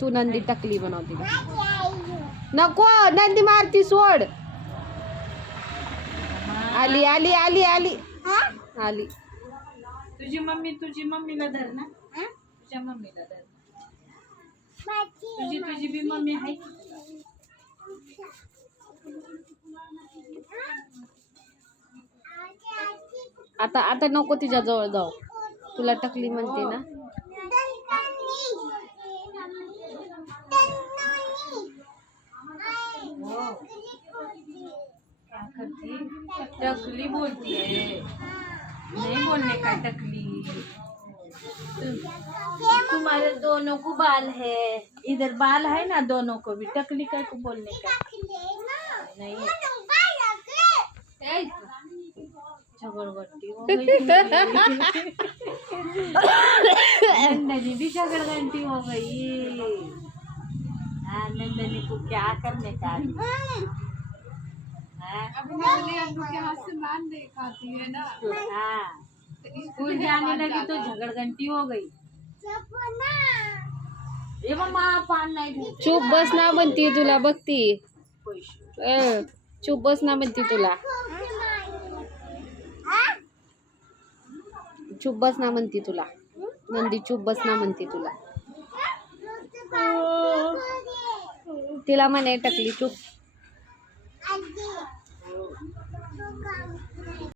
तू नंदी टकली बनवते नको नंदी मारती सोड। आली आली आली आली। आली। तुझी मम्मी तुझी मम्मीला धर ना। तुझ्या मम्मीला धर। तुझी तुझी बी मम्मी आहे. आता आता नको तिच्या जवळ जाऊ. तुला टकली म्हणते ना हो क्या करती टकली बोलती है। नहीं बोलने का टकली तुम्हारे दोनों को बाल है। इधर बाल है ना दोनों को भी टकली का को बोलने का। नहीं झगड़गट्टी हो गई नंदनी भी झगड़गंटी हो गई। हाँ नंदनी को क्या करने का स्कूल जाने लगी तो झगड़गंटी हो गई। ये मम्मा पान नहीं चुप बस ना म्हणती तुला बघती। चुप बस ना म्हणती तुला। चुप बस ना म्हणती तुला। नंदी चुप बस ना म्हणती तुला। तिला म्हणे टकली चुप. そうかもし。